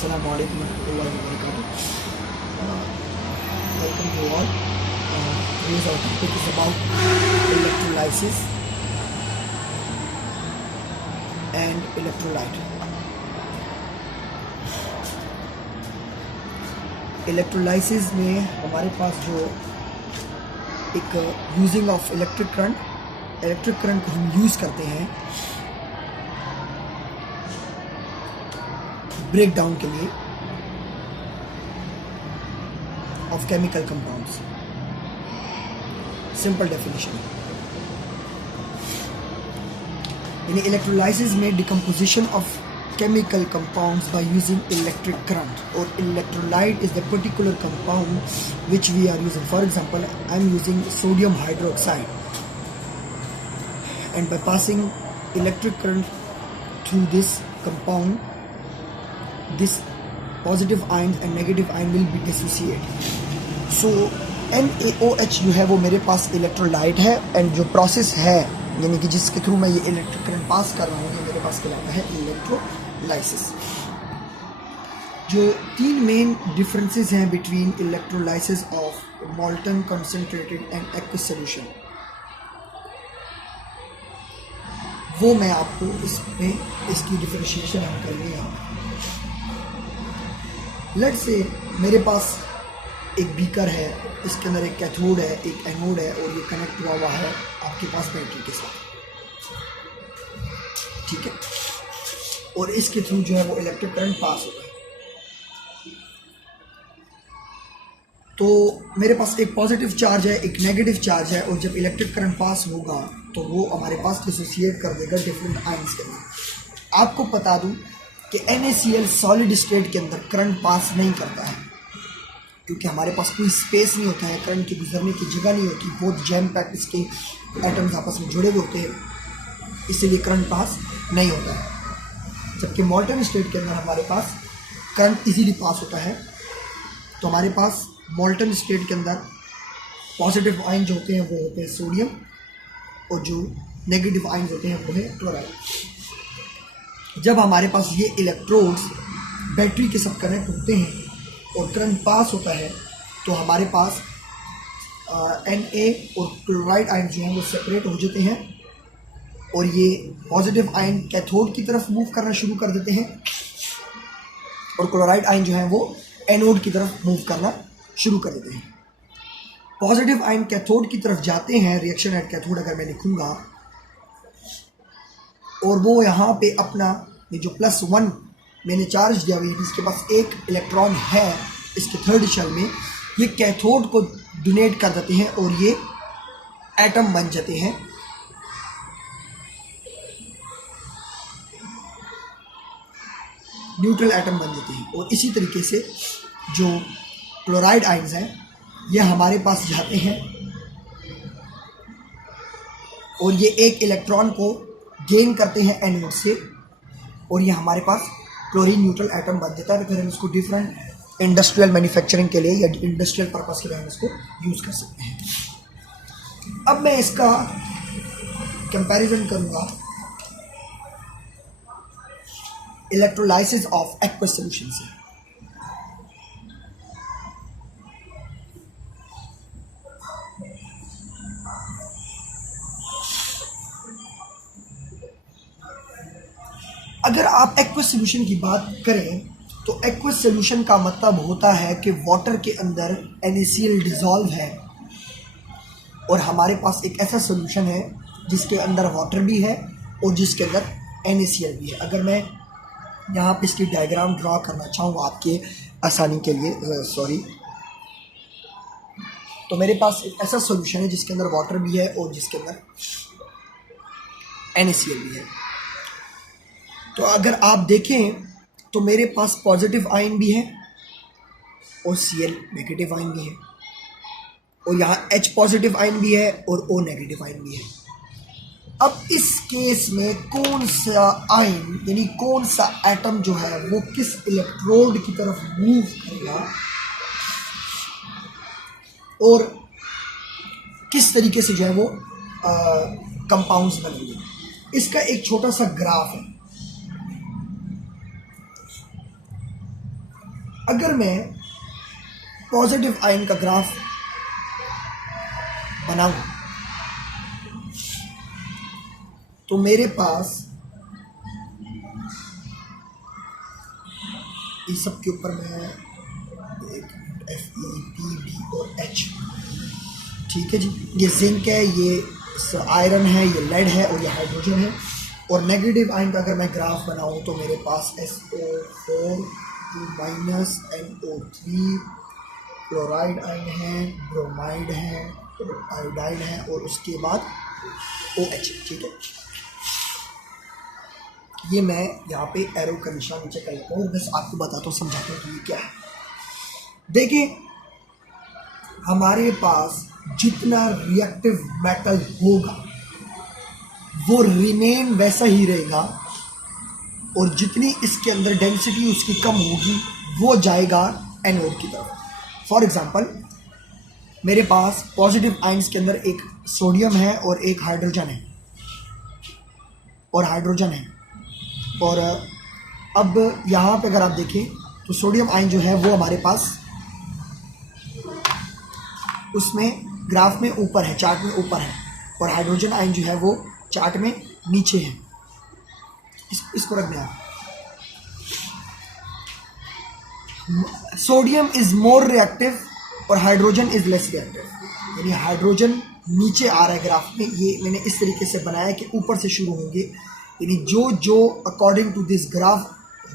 Assalamu alaikum warahmatullahi wabarakatuh. Welcome to all. Today's our topic is about electrolysis and electrolyte. Electrolysis में हमारे पास जो एक using of electric current को हम use करते हैं ब्रेक डाउन के लिए of chemical compounds. Simple definition यानी इलेक्ट्रोलाइसिस में decomposition of chemical compounds by using electric current, or electrolyte is the particular compound which we are using. For example, I am using sodium hydroxide, and by passing electric current through this compound, this positive ion and negative ion will be dissociated. So NaOH जो है वो मेरे पास electrolyte है, and जो process है यानी कि जिसके थ्रू मैं ये इलेक्ट्रिक करंट पास कर रहा हूँ ये मेरे पास कहलाता है इलेक्ट्रोलाइसिस. जो तीन मेन डिफरेंसेस हैं between electrolysis of molten concentrated and aqueous solution, वो मैं आपको इसमें इसकी डिफरेंशिएशन हम करेंगे. लेट्स से मेरे पास एक बीकर है, इसके अंदर एक कैथोड है, एक एनोड है, और ये कनेक्ट हुआ है आपके पास बैटरी के साथ, ठीक है, और इसके थ्रू जो है वो इलेक्ट्रिक करंट पास होगा. तो मेरे पास एक पॉजिटिव चार्ज है, एक नेगेटिव चार्ज है, और जब इलेक्ट्रिक करंट पास होगा तो वो हमारे पास डिसोसिएट कर देगा डिफरेंट आयंस के अंदर. आपको बता दूं कि NaCl सॉलिड स्टेट के अंदर करंट पास नहीं करता है, क्योंकि हमारे पास कोई स्पेस नहीं होता है, करंट की गुजरने की जगह नहीं होती, बहुत जैम पैक्ड इसके एटम्स आपस में जुड़े हुए होते हैं, इसीलिए करंट पास नहीं होता है. जबकि मोल्टन स्टेट के अंदर हमारे पास करंट इजीली पास होता है. तो हमारे पास मोल्टन स्टेट के अंदर पॉजिटिव आयन जो होते हैं वो होते हैं सोडियम, और जो नेगेटिव आयन होते हैं वो है क्लोराइड. जब हमारे पास ये इलेक्ट्रोड्स बैटरी के साथ कनेक्ट होते हैं और करंट पास होता है तो हमारे पास Na और क्लोराइड आयन जो हैं वो सेपरेट हो जाते हैं, और ये पॉजिटिव आयन कैथोड की तरफ मूव करना शुरू कर देते हैं, और क्लोराइड आयन जो है वो एनोड की तरफ मूव करना शुरू कर देते हैं. पॉजिटिव आयन कैथोड की तरफ जाते हैं, रिएक्शन एट कैथोड अगर मैं लिखूंगा, और वो यहाँ पे अपना ये जो +1 मैंने चार्ज दिया हुआ है, इसके पास एक इलेक्ट्रॉन है इसके थर्ड शेल में, ये कैथोड को डोनेट कर देते हैं और ये एटम बन जाते हैं. न्यूट्रल एटम बन जाते हैं. और इसी तरीके से जो क्लोराइड आयंस हैं ये हमारे पास जाते हैं और ये एक इलेक्ट्रॉन को गेन करते हैं एनोड से, और ये हमारे पास क्लोरीन न्यूट्रल एटम बन देता है. तो फिर हम इसको डिफरेंट इंडस्ट्रियल मैन्युफैक्चरिंग के लिए या इंडस्ट्रियल पर्पस के लिए हम इसको यूज़ कर सकते हैं. अब मैं इसका कंपैरिजन करूँगा इलेक्ट्रोलाइसिस ऑफ एक्वस सॉल्यूशन से. अगर आप एक्वस सॉल्यूशन की बात करें तो एक्वस सॉल्यूशन का मतलब होता है कि वाटर के अंदर NaCl डिज़ोल्व है, और हमारे पास एक ऐसा सॉल्यूशन है जिसके अंदर वाटर भी है और जिसके अंदर NaCl भी है. अगर मैं यहाँ पे इसकी डायग्राम ड्रा करना चाहूँ आपके आसानी के लिए, तो मेरे पास एक ऐसा सॉल्यूशन है जिसके अंदर वाटर भी है और जिसके अंदर NaCl भी है. तो अगर आप देखें तो मेरे पास पॉजिटिव आयन भी है और Cl नेगेटिव आयन भी है, और यहाँ H पॉजिटिव आयन भी है और O नेगेटिव आयन भी है. अब इस केस में कौन सा आयन यानी कौन सा एटम जो है वो किस इलेक्ट्रोड की तरफ मूव करेगा और किस तरीके से जो है वो कंपाउंड्स बनेंगे, इसका एक छोटा सा ग्राफ है. अगर मैं पॉजिटिव आयन का ग्राफ बनाऊं तो मेरे पास इस सब के ऊपर मैं FePb और H, ठीक है जी, ये जिंक है, ये आयरन है, ये लेड है और ये हाइड्रोजन है। और नेगेटिव आयन का अगर मैं ग्राफ बनाऊं तो मेरे पास SO4 NO3 क्लोराइड आयन है, ब्रोमाइड है, आयोडाइन है और उसके बाद OH, ठीक है। ये मैं यहाँ पे एरो का निशान नीचे कर लेता हूँ, बस आपको बताता हूँ, समझाता हूँ कि ये क्या है। देखिए, हमारे पास जितना रिएक्टिव मेटल होगा वो रिमेन वैसा ही रहेगा, और जितनी इसके अंदर डेंसिटी उसकी कम होगी वो जाएगा एनोड की तरफ। फॉर एग्जांपल, मेरे पास पॉजिटिव आयंस के अंदर एक सोडियम है और एक हाइड्रोजन है और अब यहाँ पे अगर आप देखें तो सोडियम आयन जो है वो हमारे पास उसमें ग्राफ में ऊपर है, चार्ट में ऊपर है, और हाइड्रोजन आयन जो है वो चार्ट में नीचे है। इसको रख दें। सोडियम इज मोर रिएक्टिव और हाइड्रोजन इज लेस रिएक्टिव, यानी हाइड्रोजन नीचे आ रहा है ग्राफ में। ये मैंने इस तरीके से बनाया कि ऊपर से शुरू होंगे, यानी जो जो अकॉर्डिंग टू दिस ग्राफ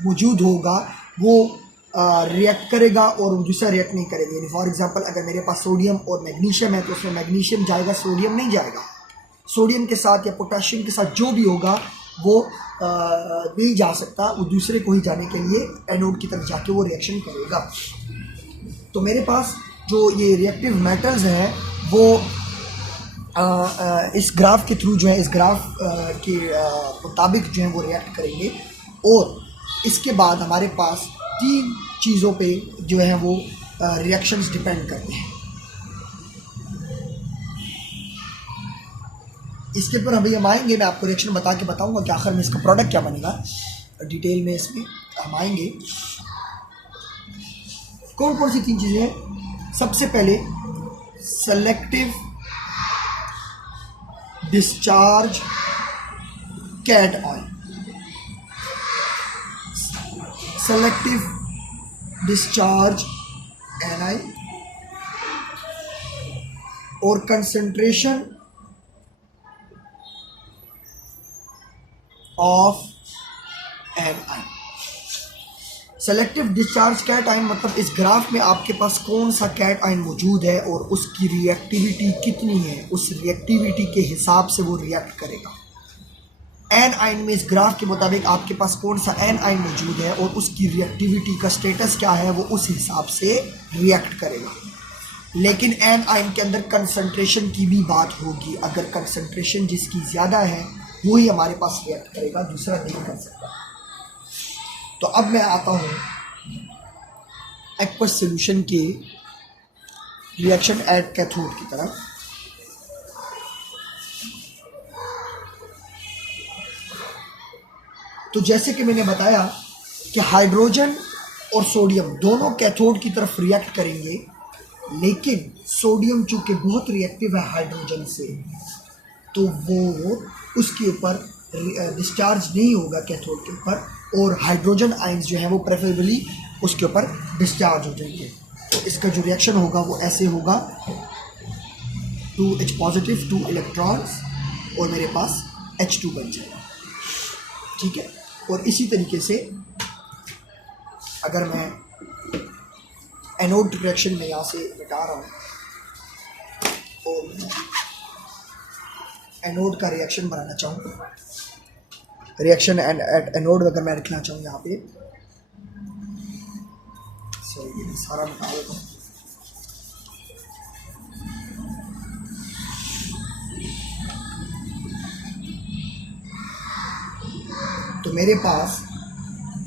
मौजूद होगा वो रिएक्ट करेगा और दूसरा रिएक्ट नहीं करेगा। यानी फॉर एग्जांपल, अगर मेरे पास सोडियम और मैग्नीशियम है तो उसमें मैग्नीशियम जाएगा, सोडियम नहीं जाएगा। सोडियम के साथ या पोटेशियम के साथ जो भी होगा वो नहीं जा सकता, वो दूसरे को ही जाने के लिए एनोड की तरफ जाके वो रिएक्शन करेगा। तो मेरे पास जो ये रिएक्टिव मेटल्स हैं वो इस ग्राफ के थ्रू जो है, इस ग्राफ के मुताबिक जो है वो रिएक्ट करेंगे। और इसके बाद हमारे पास 3 चीज़ों पे जो है वो रिएक्शंस डिपेंड करते हैं। इसके ऊपर अभी हम आएंगे, मैं आपको रिएक्शन बता के बताऊंगा कि आखिर में इसका प्रोडक्ट क्या बनेगा, डिटेल में इसमें हम आएंगे। कौन कौन सी 3 चीज़ें हैं? सबसे पहले selective discharge cation, selective discharge anion, और concentration of anion. Selective discharge cation मतलब इस ग्राफ में आपके पास कौन सा कैट आयन मौजूद है और उसकी रिएक्टिविटी कितनी है, उस रिएक्टिविटी के हिसाब से वो रिएक्ट करेगा। एन आयन में इस ग्राफ के मुताबिक आपके पास कौन सा एन आयन मौजूद है और उसकी रिएक्टिविटी का स्टेटस क्या है, वो उस हिसाब से रिएक्ट करेगा। लेकिन एन आयन के अंदर कंसंट्रेशन की भी बात होगी। अगर कंसंट्रेशन जिसकी ज़्यादा है वो ही हमारे पास रिएक्ट करेगा, दूसरा नहीं कर सकता। तो अब मैं आता हूँ एक्वस सॉल्यूशन के रिएक्शन एट कैथोड की तरफ। तो जैसे कि मैंने बताया कि हाइड्रोजन और सोडियम दोनों कैथोड की तरफ रिएक्ट करेंगे, लेकिन सोडियम चूंकि बहुत रिएक्टिव है हाइड्रोजन से, तो वो उसके ऊपर डिस्चार्ज नहीं होगा कैथोड के ऊपर, और हाइड्रोजन आयंस जो है वो प्रेफरेबली उसके ऊपर डिस्चार्ज हो जाएंगे। तो इसका जो रिएक्शन होगा वो ऐसे होगा, 2H पॉजिटिव 2 इलेक्ट्रॉन्स और मेरे पास H2 बन जाएगा, ठीक है। और इसी तरीके से अगर मैं एनोड रिएक्शन में यहाँ से मिटा रहा हूँ और एनोड का रिएक्शन बनाना चाहूँ, रिएक्शन एट एनोड अगर मैं लिखना चाहूँ यहाँ पे, सॉरी ये सारा मिटा देता हूँ। तो मेरे पास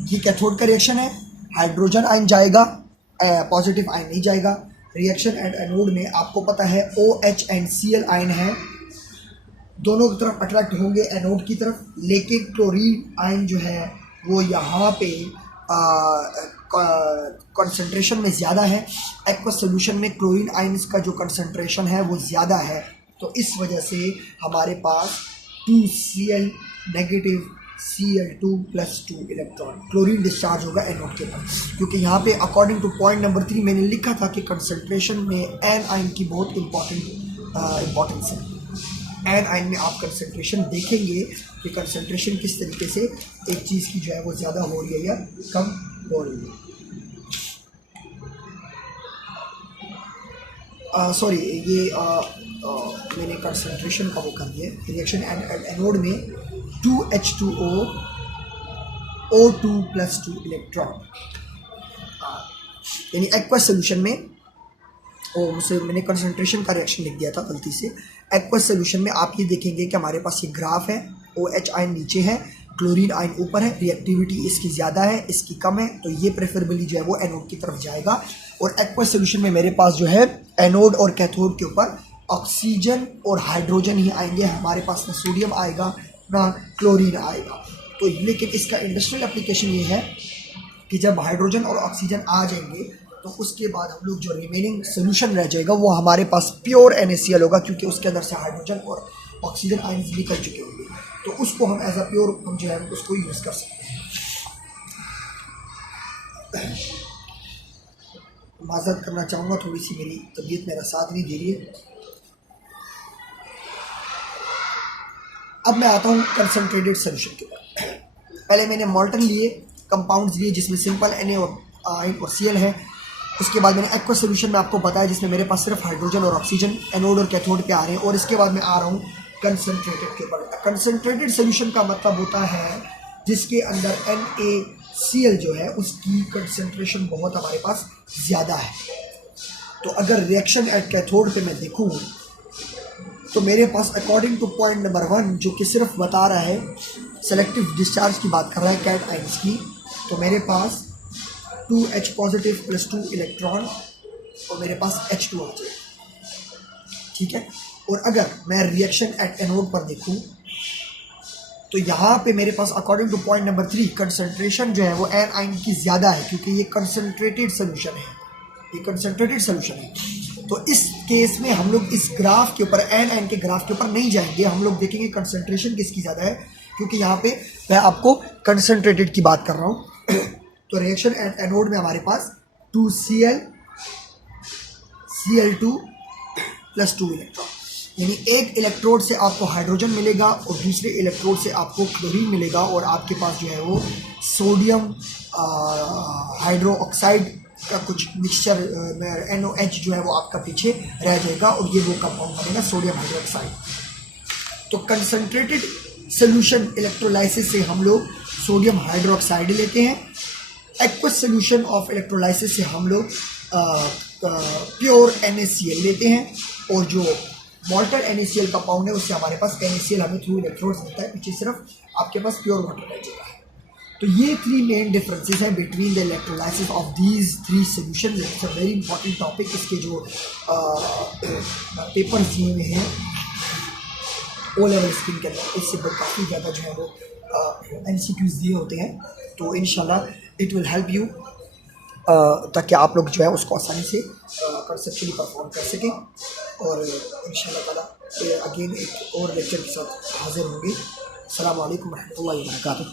ये कैथोड का रिएक्शन है, हाइड्रोजन आयन जाएगा, पॉजिटिव आयन नहीं जाएगा। रिएक्शन एट एनोड में आपको पता है OH एंड Cl आयन है, दोनों की तरफ अट्रैक्ट होंगे एनोड की तरफ, लेकिन क्लोरीन आयन जो है वो यहाँ पे कंसंट्रेशन में ज़्यादा है, एक्वस सोल्यूशन में क्लोरीन आयंस का जो कंसंट्रेशन है वो ज़्यादा है, तो इस वजह से हमारे पास 2Cl negative Cl2+2 electron chlorine discharge होगा एनोड के पास। क्योंकि यहाँ पे अकॉर्डिंग टू पॉइंट नंबर 3 मैंने लिखा था कि कंसंट्रेशन में एन आयन की बहुत इम्पोर्टेंस है। एन आयन में आप कंसंट्रेशन देखेंगे कि कंसंट्रेशन किस तरीके से एक चीज़ की जो है वो ज़्यादा हो रही है या कम हो रही है। सॉरी ये मैंने कंसंट्रेशन का वो कर दिया। रिएक्शन एनोड में 2H2O O2+2 इलेक्ट्रॉन, यानी एक्वस सोल्यूशन में मुझसे मैंने कंसंट्रेशन का रिएक्शन लिख दिया था गलती से। एक्वस सोल्यूशन में आप ये देखेंगे कि हमारे पास ये ग्राफ है, OH आयन नीचे है, क्लोरीन आयन ऊपर है, रिएक्टिविटी इसकी ज़्यादा है, इसकी कम है, तो ये प्रेफरेबली जो है वो एनोड की तरफ जाएगा। और एक्वस सोल्यूशन में मेरे पास जो है एनोड और कैथोड के ऊपर ऑक्सीजन और हाइड्रोजन ही आएंगे, हमारे पास ना सोडियम आएगा ना क्लोरीन आएगा। तो लेकिन इसका इंडस्ट्रियल एप्लीकेशन ये है कि जब हाइड्रोजन और ऑक्सीजन आ जाएंगे तो उसके बाद हम लोग जो रिमेनिंग सोल्यूशन रह जाएगा वो हमारे पास प्योर NaCl होगा, क्योंकि उसके अंदर से हाइड्रोजन और ऑक्सीजन आयंस निकल चुके होंगे, तो उसको हम एज अ प्योर हम जो है उसको यूज़ कर सकते हैं। माजरत करना चाहूँगा, थोड़ी सी मेरी तबीयत मेरा साथ नहीं दे रही है। अब मैं आता हूँ कंसनट्रेटेड सोल्यूशन के ऊपर। पहले मैंने मॉल्टन लिए, कंपाउंड्स लिए जिसमें सिंपल Na और Cl है। उसके बाद मैंने एक्वस सोल्यूशन में आपको बताया जिसमें मेरे पास सिर्फ हाइड्रोजन और ऑक्सीजन एनोड और कैथोड पे आ रहे हैं। और इसके बाद मैं आ रहा हूँ कंसनट्रेटेड के ऊपर। कंसनट्रेटेड सोल्यूशन का मतलब होता है जिसके अंदर NaCl जो है उसकी कंसनट्रेशन बहुत हमारे पास ज़्यादा है। तो अगर रिएक्शन एट कैथोड पे मैं देखूँ तो मेरे पास अकॉर्डिंग टू पॉइंट नंबर 1 जो कि सिर्फ बता रहा है सेलेक्टिव डिस्चार्ज की बात कर रहा है कैट आयंस की, तो मेरे पास 2H+2 इलेक्ट्रॉन और मेरे पास H2 आ जाए, ठीक है। और अगर मैं रिएक्शन एट एनोड पर देखूं तो यहाँ पे मेरे पास according to point number 3 concentration जो है वो एन आयन की ज़्यादा है, क्योंकि ये कंसंट्रेटेड सोल्यूशन है, ये कंसंट्रेटेड सोल्यूशन है। तो इस केस में हम लोग इस ग्राफ के ऊपर एन आयन के ग्राफ के ऊपर नहीं जाएंगे, हम लोग देखेंगे कंसंट्रेशन किसकी ज़्यादा है, क्योंकि यहाँ पे मैं आपको कंसंट्रेटेड की बात कर रहा हूँ। तो रिएक्शन एट एनोड में हमारे पास 2Cl Cl2+2 इलेक्ट्रॉन, यानी एक इलेक्ट्रोड से आपको हाइड्रोजन मिलेगा और दूसरे इलेक्ट्रोड से आपको क्लोरीन मिलेगा, और आपके पास जो है वो सोडियम हाइड्रो ऑक्साइड का कुछ मिक्सचर NOH जो है वो आपका पीछे रह जाएगा, और ये वो कंपाउंड बनेगा सोडियम हाइड्रोक्साइड। तो कंसंट्रेटेड सोल्यूशन इलेक्ट्रोलाइसिस से हम लोग सोडियम हाइड्रोक्साइड लेते हैं। एक्वस सोल्यूशन ऑफ इलेक्ट्रोलाइसिस से हम लोग प्योर NaCl लेते हैं, और जो मॉल्टन NaCl कंपाउंड है उससे हमारे पास NaCl हमें थ्रू इलेक्ट्रोड्स मिलता है, पीछे सिर्फ आपके पास प्योर वाटर रह जाता है। तो ये 3 मेन डिफरेंसेस हैं between the electrolysis of these 3 solution. It's a very important topic. इसके जो पेपर्स दिए हुए हैं O लेवल स्कीम के अंदर, इससे काफ़ी ज़्यादा जो है वो MCQs दिए होते हैं, तो इंशाल्लाह इट विल हेल्प यू ताकि आप लोग जो है उसको आसानी से कंसेप्चुअली परफॉर्म कर सकें। और इंशाल्लाह ताला अगेन एक और लेक्चर के साथ हाजिर होंगे। अस्सलाम वालेकुम रहमतुल्लाहि व बरकातुहू।